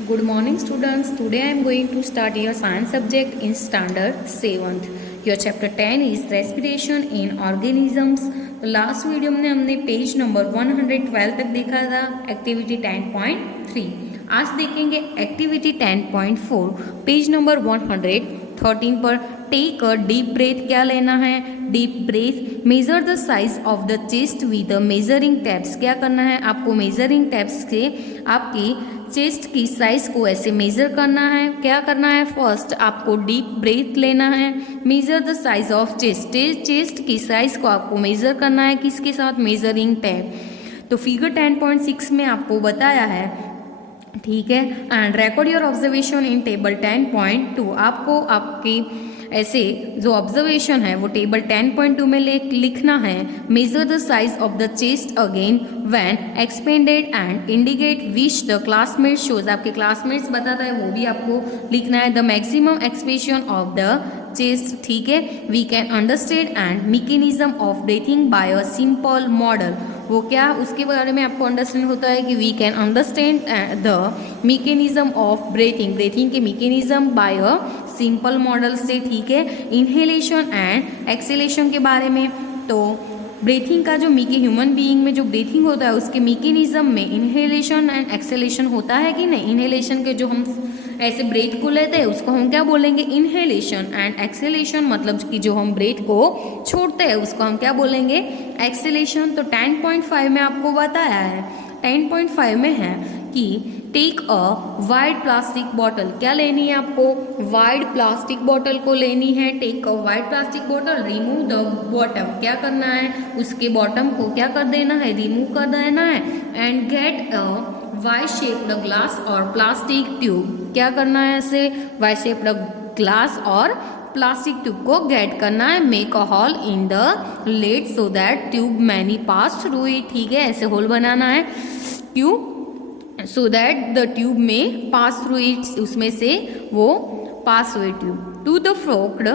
Good morning students. Today I am going to start your science subject in standard 7th. Your chapter 10 is respiration in organisms. तो last video में हमने page number 112 तक देखा था activity 10.3. आज देखेंगे activity 10.4 page number 113 पर. Take a deep breath. क्या लेना है? Deep breath. Measure the size of the chest with measuring tapes. क्या करना है आपको? मेजरिंग टैप्स से आपकी चेस्ट की साइज को ऐसे मेजर करना है. क्या करना है? फर्स्ट आपको डीप ब्रेथ लेना है. Measure the size of chest. Chest की साइज को आपको मेजर करना है. किसके साथ? Measuring tap. तो फिगर 10.6 में आपको बताया है, ठीक है. And record your observation in table 10.2. आपको आपकी ऐसे जो ऑब्जर्वेशन है वो टेबल 10.2 में लिखना है. Measure the size of the chest again when expanded and indicate which the classmate shows. आपके क्लासमेट्स बताता है वो भी आपको लिखना है. The maximum expression of the chest, ठीक है. We can understand and mechanism of breathing by a simple model. वो क्या, उसके बारे में आपको अंडरस्टैंड होता है कि we can understand the mechanism of breathing. Breathing के mechanism by a simple model से, ठीक है. इनहेलेशन एंड एक्सेलेशन के बारे में, तो ब्रीथिंग का जो ह्यूमन बीइंग में जो ब्रीथिंग होता है उसके मैकेनिज्म में इनहेलेशन एंड एक्सेलेशन होता है कि नहीं. इनहेलेशन के जो हम ऐसे ब्रेथ को लेते हैं उसको हम क्या बोलेंगे? इनहेलेशन. एंड एक्सेलेशन मतलब कि जो हम ब्रेथ को छोड़ते हैं उसको हम क्या बोलेंगे? एक्सेलेशन. तो 10.5 में आपको बताया है, 10.5 में है कि take a wide plastic bottle. क्या लेनी है आपको? वाइड प्लास्टिक बॉटल को लेनी है. Take a wide plastic bottle. Remove the bottom. क्या करना है? उसके बॉटम को क्या कर देना है? रिमूव कर देना है. And get a Y shaped glass और प्लास्टिक ट्यूब. क्या करना है? ऐसे वाई शेप्ड ग्लास और प्लास्टिक ट्यूब को गेट करना है. Make a hole in the lid so that tube many pass through it. ठीक है, ऐसे होल बनाना है. क्यों? सो दैट द ट्यूब में पास थ्रू इट, उसमें से वो पास हुए tube. To the forked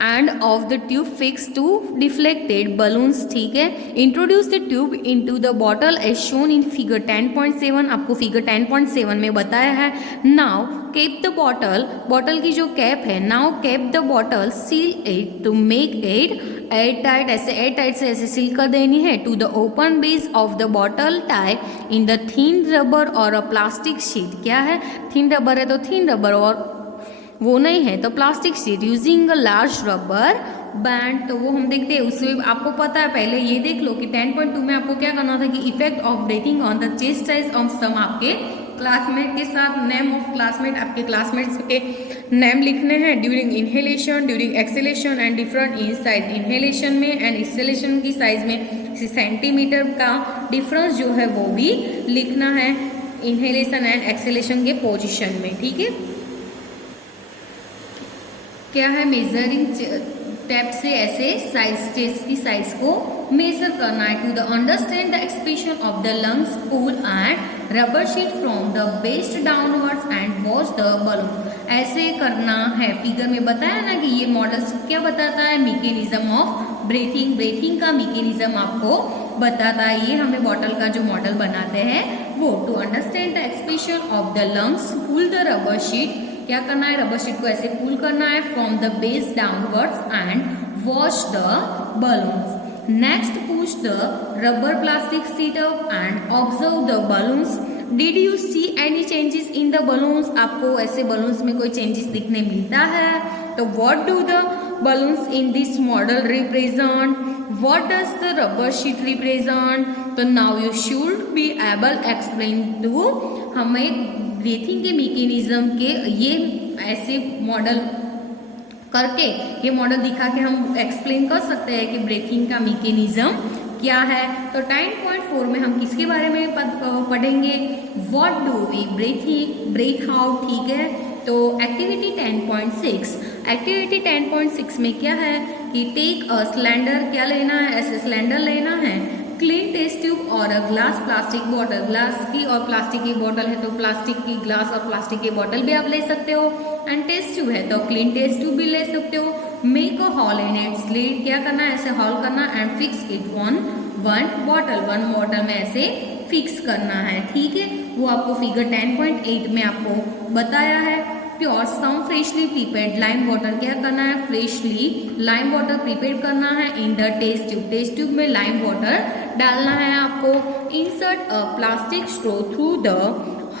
end of the tube fix to deflected balloons. ठीक है. Introduce the tube into the bottle as shown in figure 10.7. आपको फिगर 10.7 में बताया है. Now cap the bottle. Bottle की जो कैप है, now cap the bottle, seal it to make it air tight. ऐसे एयर टाइट से ऐसे सील कर देनी है. To the open base of the bottle tie in the thin rubber और अ प्लास्टिक शीट. क्या है? थिन रबर है तो थिन रबर, और वो नहीं है तो plastic sheet. Using a large rubber band. तो वो हम देखते हैं उसमें आपको पता है. पहले ये देख लो कि 10.2 में आपको क्या करना था कि effect of breathing on the chest size of some आपके क्लासमेट के साथ नेम ऑफ क्लासमेट, आपके क्लासमेट्स के नेम लिखने हैं. During inhalation, during exhalation and different in size. Inhalation में एंड एक्सेलेशन की साइज में सेंटीमीटर का डिफरेंस जो है वो भी लिखना है इनहेलेशन एंड एक्सेलेशन के पोजिशन में. ठीक है. क्या है? मेजरिंग टैप से ऐसे साइज, चेस्ट की साइज को मेजर करना है. To the understand the expression of the lungs cool and rubber sheet from the best downwards and wash the balloon. ऐसे करना है. फिगर में बताया ना कि ये मॉडल क्या बताता है? Mechanism of breathing. ब्रीथिंग का मैकेनिज्म आपको बताता है. ये हमें बॉटल का जो मॉडल बनाते हैं वो. To understand the expression of the lungs cool the rubber sheet. क्या करना है? रबर शीट को ऐसे पुल करना है from the base downwards and wash the balloons. Next push the rubber plastic sheet up and observe the balloons. Did you see any changes in the balloons. आपको ऐसे balloons में कोई चेंजेस दिखने मिलता है? तो what do the balloons in this model represent? What does the rubber sheet represent? तो now you should be able explain to. हमें ब्रीथिंग के मैकेनिज्म के ये ऐसे मॉडल करके, ये मॉडल दिखा के हम एक्सप्लेन कर सकते हैं कि ब्रीथिंग का मैकेनिज्म क्या है. तो 10.4 में हम किसके बारे में पढ़ेंगे? What do we breathe out. ठीक है. तो एक्टिविटी 10.6. एक्टिविटी 10.6 में क्या है कि टेक अ सिलेंडर. क्या लेना है? ऐसे सिलेंडर लेना है. क्लीन टेस्ट ट्यूब और a glass plastic bottle. Glass की और प्लास्टिक की बॉटल है तो प्लास्टिक की ग्लास और प्लास्टिक की बॉटल भी आप ले सकते हो. एंड टेस्ट ट्यूब है तो क्लीन टेस्ट ट्यूब भी ले सकते हो. Make a hall in its lead. क्या करना है? ऐसे हॉल करना. And fix it one bottle में ऐसे फिक्स करना है. ठीक है. वो आपको फिगर 10.8 में आपको बताया है। Pure some freshly prepared lime water, क्या करना है, फ्रेशली लाइम वाटर प्रिपेयर करना है in the test tube. Test tube में लाइम वाटर डालना है आपको। Insert a plastic straw through the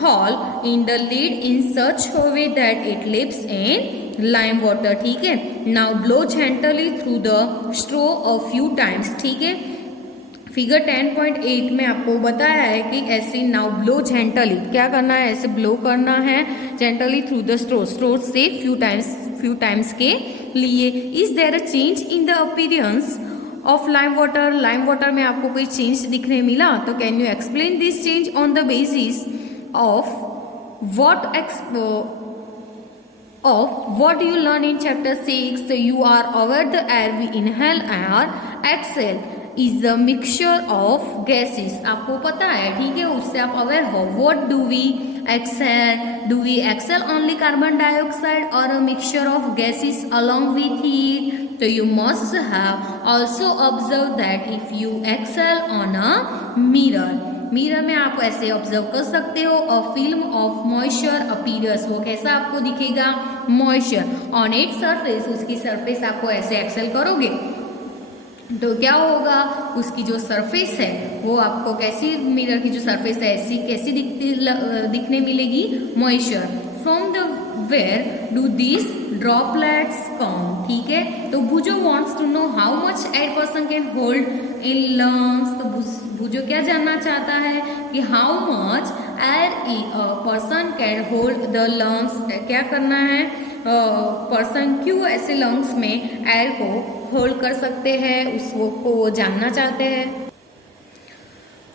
hole in the lid in such way that it lips in lime water, ठीक है। Now blow gently through the straw a few times, ठीक है। Figure 10.8 में आपको बताया है कि ऐसे नाउ ब्लो जेंटली, क्या करना है, ऐसे ब्लो करना है gently through the straw, straw से फ्यू टाइम्स के लिए। Is there a change in the appearance of lime water, lime water में आपको कोई चेंज दिखने मिला तो can you explain this change on the basis of what you learn in chapter 6. So you are aware the air we inhale or exhale is a mixture of gases, आपको पता है, ठीक है, उससे आप अवेयर हो। What do we exhale? Do we exhale only carbon dioxide or a mixture of gases along with it? So you must have also observed that if you exhale on a mirror, mirror में आप ऐसे observe कर सकते हो, a film of moisture appears, वो कैसा आपको दिखेगा, मॉइस्चर ऑन इट सरफेस, उसकी सरफेस आपको ऐसे एक्सेल करोगे तो क्या होगा, उसकी जो सरफेस है वो आपको कैसी, मिरर की जो सरफेस है ऐसी कैसी दिखने मिलेगी, moisture. From the where do this droplets come, ठीक है। तो Boojho wants to know how much air person can hold in lungs. तो भुजो क्या जानना चाहता है कि how much air person can hold the lungs, क्या करना है, पर्सन क्यों ऐसे लंग्स में एयर को होल्ड कर सकते हैं, उसको वो जानना चाहते हैं।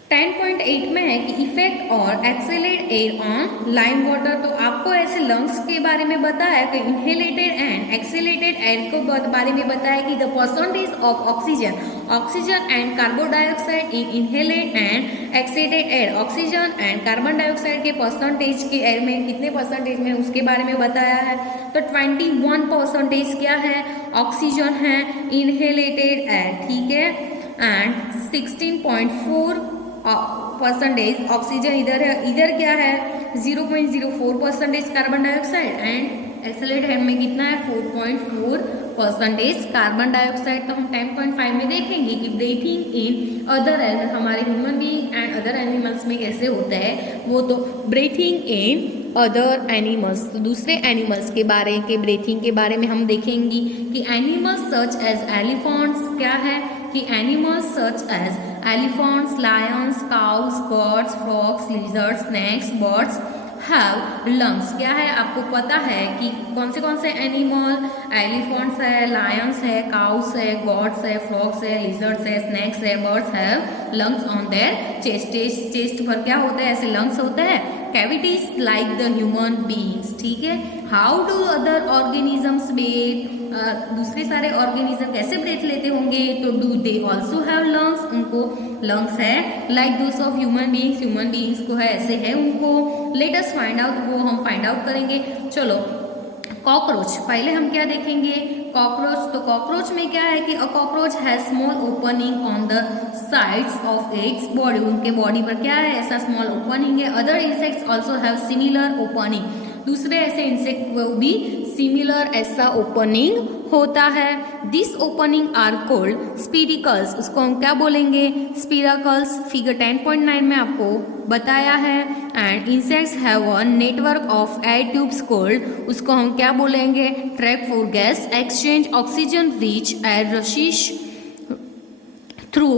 10.8 में है कि इफेक्ट और excel at air on lime water. तो आपको ऐसे लंग्स के बारे में बताया कि इनहेलेटेड एंड एक्सेलेटेड एयर को बारे में बताया कि the percentage of oxygen and carbon dioxide in inhaled and exhaled air, oxygen and carbon dioxide के परसेंटेज के एयर में कितने परसेंटेज में उसके बारे में बताया है। तो 21% क्या है, ऑक्सीजन है, इनहेलेटेड एयर, ठीक है, एंड 16.4% ऑक्सीजन इधर क्या है, 0.04% carbon dioxide, and exhaled air में कितना है, 4.4% कार्बन डाइऑक्साइड। तो हम 10.5 में देखेंगे कि ब्रीथिंग इन अदर एनिमल, हमारे human being and other animals में कैसे होता है वो। तो ब्रीथिंग इन अदर एनिमल्स, तो दूसरे एनिमल्स के बारे के ब्रीथिंग के बारे में हम देखेंगे कि एनिमल्स सच एज एलिफेंट्स, क्या है कि animals such as elephants, lions, cows, gods, frogs, lizards, snakes, birds have lungs, क्या है, आपको पता है कि कौन से एनिमल, एलिफेंट्स है, लायंस है, काउस है, गॉड्स है, फ्रॉग्स है, लिजर्ड्स है, स्नेक्स है, birds have lungs on their chest. Chest पर क्या होता है, ऐसे लंग्स होते हैं, cavities like the human beings, ठीक है। How do other organisms breathe, दूसरे सारे ऑर्गेनिज्म कैसे ब्रेथ लेते होंगे, तो do they also have lungs, उनको लंग्स है, like those of human beings को है, ऐसे है उनको। लेट अस फाइंड आउट, वो हम फाइंड आउट करेंगे। चलो कॉकरोच, पहले हम क्या देखेंगे, कॉकरोच। तो कॉकरोच में क्या है कि a cockroach has small opening on the sides of its body, उनके बॉडी पर क्या है, ऐसा स्मॉल ओपनिंग है। Other insects also have similar opening, दूसरे ऐसे इंसेक्ट को भी सिमिलर ऐसा ओपनिंग होता है। This opening are called spiracles, उसको हम क्या बोलेंगे, स्पिरकल्स। फिगर 10.9 में आपको बताया है। And insects have a network of air tubes called, उसको हम क्या बोलेंगे, tracheae for gas exchange, oxygen rich air rushes through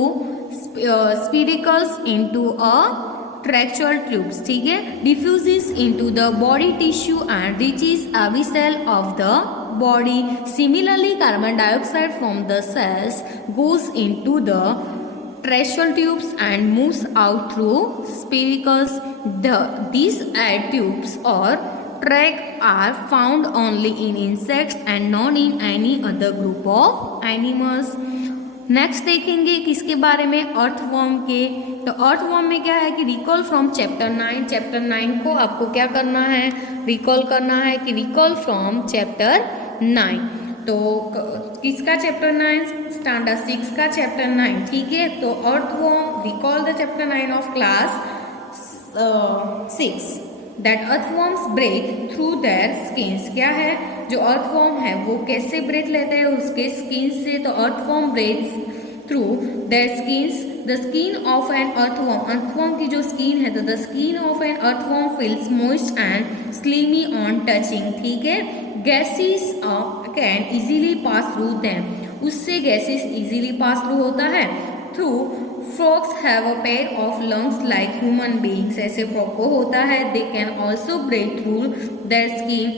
spiracles into a tracheal tubes, ठीक है, diffuses into the body tissue and reaches every cell of the body. Similarly, carbon dioxide from the cells goes into the tracheal tubes and moves out through spiracles. These air tubes or tract are found only in insects and not in any other group of animals. Next देखेंगे किसके बारे में, earthworm के। तो earthworm में क्या है कि रिकॉल फ्रॉम चैप्टर 9, चैप्टर 9 को आपको क्या करना है, रिकॉल करना है कि रिकॉल फ्रॉम चैप्टर 9। तो किसका चैप्टर 9, स्टैंडर्ड 6 का चैप्टर 9, ठीक है। तो earthworm, recall the chapter 9 of class 6 that earthworms breathe through their skins. क्या है, जो अर्थवॉर्म है वो कैसे ब्रेथ लेते हैं, उसके स्किन से। तो earthworm breathes through their skins. The skin of an earthworm, earthworm की जो स्किन है, तो the skin of an earthworm feels moist and slimy on touching. ठीक है, gases can easily pass through them, उससे गैसेस इजीली पास थ्रू होता है। Through frogs have a pair of lungs like human beings, ऐसे frog को होता है। They can also breathe through their skin,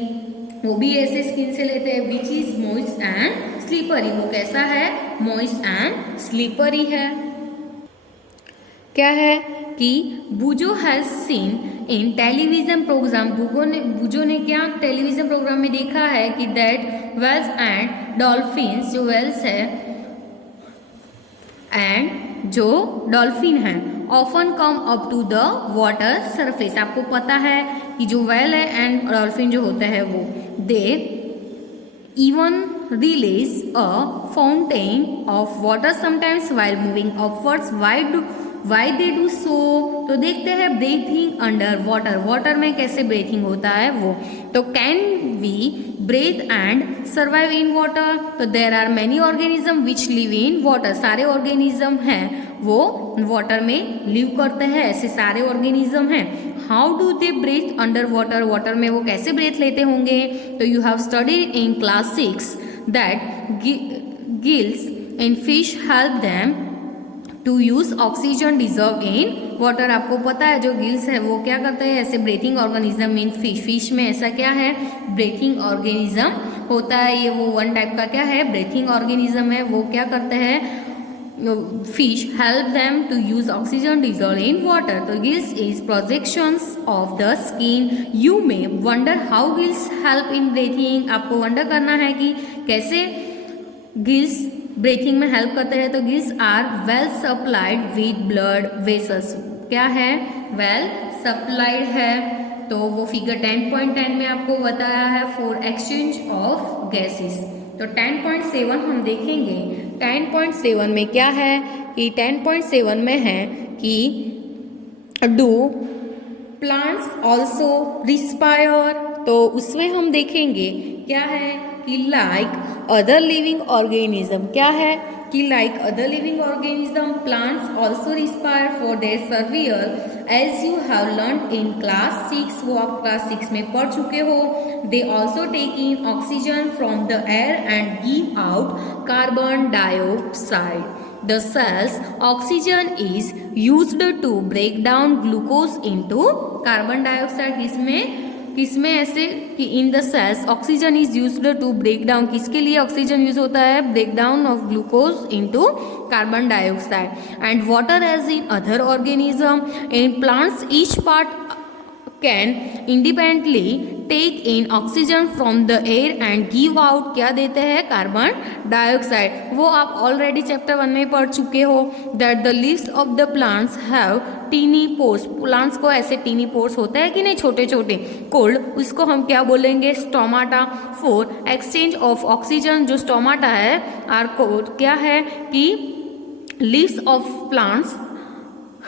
वो भी ऐसे स्किन से लेते हैं। Which is moist and slippery, वो कैसा है, मॉइस्ट एंड स्लीपरी है। क्या है कि Boojho has seen in television programme, Boojho ने क्या टेलीविजन प्रोग्राम में देखा है कि दैट वेल्स एंड डॉल्फिन्स, जो वेल्स है एंड जो डॉल्फिन है, often come up to the water surface. आपको पता है कि जो वेल है एंड डॉल्फिन जो होता है वो they even release a fountain of water sometimes while moving upwards. Why they do so, तो देखते हैं ब्रीथिंग अंडर वाटर, वाटर में कैसे ब्रीथिंग होता है वो। तो can we breathe and survive in water, तो there are many organisms which live in water, सारे ऑर्गेनिज्म हैं वो वाटर में लिव करते हैं, ऐसे सारे ऑर्गेनिज्म हैं। How do they breathe under water, water में वो कैसे ब्रेथ लेते होंगे। तो you have studied in class 6 that gills in fish help them to use oxygen deserve in water. आपको पता है जो गिल्स है वो क्या करते हैं, ऐसे breathing organism in fish, fish में ऐसा क्या है, ब्रीथिंग ऑर्गेनिज्म होता है। ये वो वन टाइप का क्या है, ब्रीथिंग ऑर्गेनिज्म है। वो क्या करते हैं, fish help them to use oxygen dissolve in water. तो gills is projections of the skin. You may wonder how gills help in breathing, आपको वंडर करना है कि कैसे गिल्स ब्रीथिंग में हेल्प करते हैं। तो gills are well supplied with blood vessels, क्या है, वेल सप्लाइड है। तो वो फिगर 10.10 में आपको बताया है फॉर एक्सचेंज ऑफ गैसेस। तो 10.7 हम देखेंगे। 10.7 में क्या है कि 10.7 में है कि डू प्लांट्स ऑल्सो रिस्पायर, तो उसमें हम देखेंगे क्या है कि लाइक अदर लिविंग ऑर्गेनिज्म, क्या है कि like other living organism plants also respire for their survival as you have learn in class 6, वो आप क्लास 6 में पढ़ चुके हो। They also take in oxygen from the air and give out carbon dioxide. The cells oxygen is used to break down glucose into carbon dioxide। किसमें ऐसे कि in the cells oxygen is used to break down, किसके लिए oxygen use होता है, break down of glucose into carbon dioxide. And water as in other organism in plants each part can independently take in oxygen from the air and give out, क्या देते हैं, carbon dioxide. वो आप already chapter 1 में पढ़ चुके हो that the leaves of the plants have tiny pores, plants को ऐसे टीनी पोर्स होते हैं कि नहीं, छोटे छोटे कोल्ड, उसको हम क्या बोलेंगे, stomata. For exchange of oxygen, जो स्टोमाटा है आर क्या है कि leaves of plants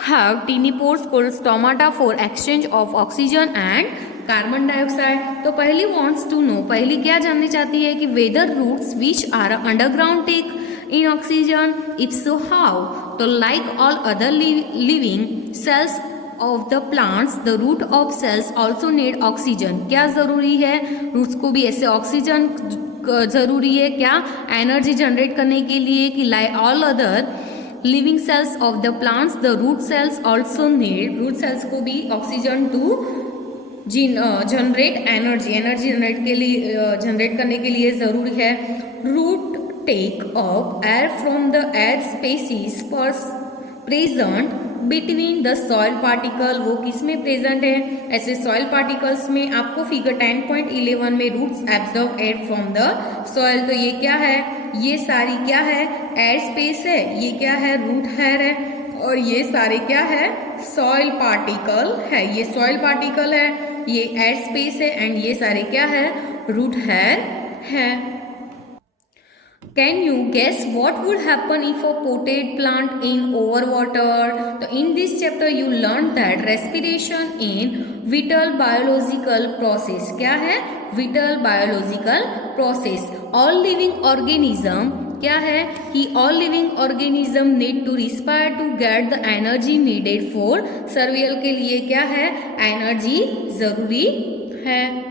have teeny pores called stomata for exchange of oxygen and carbon dioxide। तो पहली wants to know, पहली क्या जाननी चाहती है कि whether roots which are underground take in oxygen, if so how। तो like all other living cells of the plants, the root of cells also need oxygen। क्या जरूरी है, रूट्स को भी ऐसे ऑक्सीजन जरूरी है, क्या, एनर्जी जनरेट करने के लिए कि like all other living cells of the plants the root cells also need, root cells को भी oxygen to generate energy generate करने के लिए जरूरी है। Root take up air from the air spaces present between the soil particle, वो किस में प्रेजेंट है, ऐसे सॉइल पार्टिकल्स में। आपको फिगर 10.11 में roots absorb air from the soil, तो ये क्या है, ये सारी क्या है, एयर स्पेस है, ये क्या है, रूट हेयर है, और ये सारे क्या है, सॉइल पार्टिकल है, ये सॉइल पार्टिकल है, ये एयर स्पेस है, एंड ये सारे क्या है, रूट हेयर है। Can you guess what would happen if a potted plant in over water? तो in this chapter you learn that respiration in vital biological process. क्या है? Vital biological process. All living organism क्या है कि all living organism need to respire to get the energy needed for survival. के लिए क्या है? एनर्जी जरूरी है.